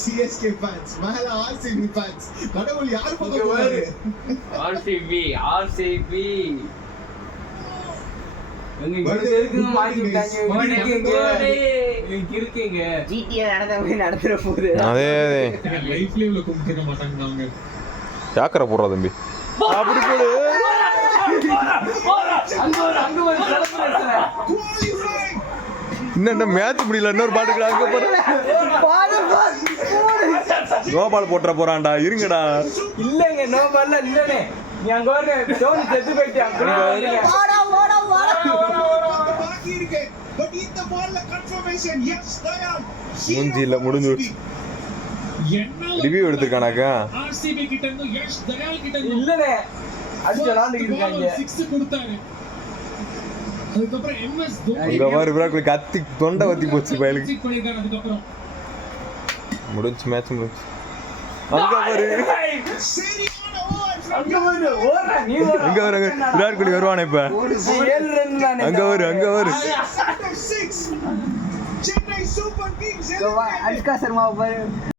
CSK fans மேல RCB fans கடவுள் யார் பக்கம் போறாரு ஆர்சிபி நடத்துற போது அதே லைஃப்ல இவ்வளவு கும்பிட மாட்டாங்க யாக்கரை போடுறா தம்பி அப்படி போடு இன்னும் மேட்ச் முடியல இன்னொரு பாட்டுக்கு அங்க போற நோ பால் போட்டுற போறான்டா இருங்கடா இல்லங்க நோ பால் இல்லனே நீ அங்க வர டோனி செத்து போயிட்டான் பாக்கி இருக்கு பட் இந்த பால்ல கன்ஃபர்மேஷன் எஸ் தயார் மூஞ்சில முடிஞ்சு ரிவ்யூ எடுத்துக்கானாக்கா ஆர்சிபி கிட்ட இருந்து யஷ் தயால் கிட்ட இருந்து இல்லனே அடிச்சு விளையாண்டுட்டு இருக்காங்க 6 கொடுத்தாரு அதுக்கப்புறம் எம்எஸ் தோனி அங்க பாரு விராட் கத்தி தொண்டை வத்தி போச்சு பயலுக்கு பண்ணிருக்காரு அதுக்கப்புறம் முடிஞ்சு மேட்ச் முடிஞ்சு அங்க பாரு சரியான ஓவர் அங்க வரு ஓடுற நீ ஓடுற அங்க பாரு விராட் கோலி வருவானே இப்ப 7 ரன் தானே அங்க பாரு சென்னை சூப்பர் கிங்ஸ் அனுஷ்கா சர்மா பாரு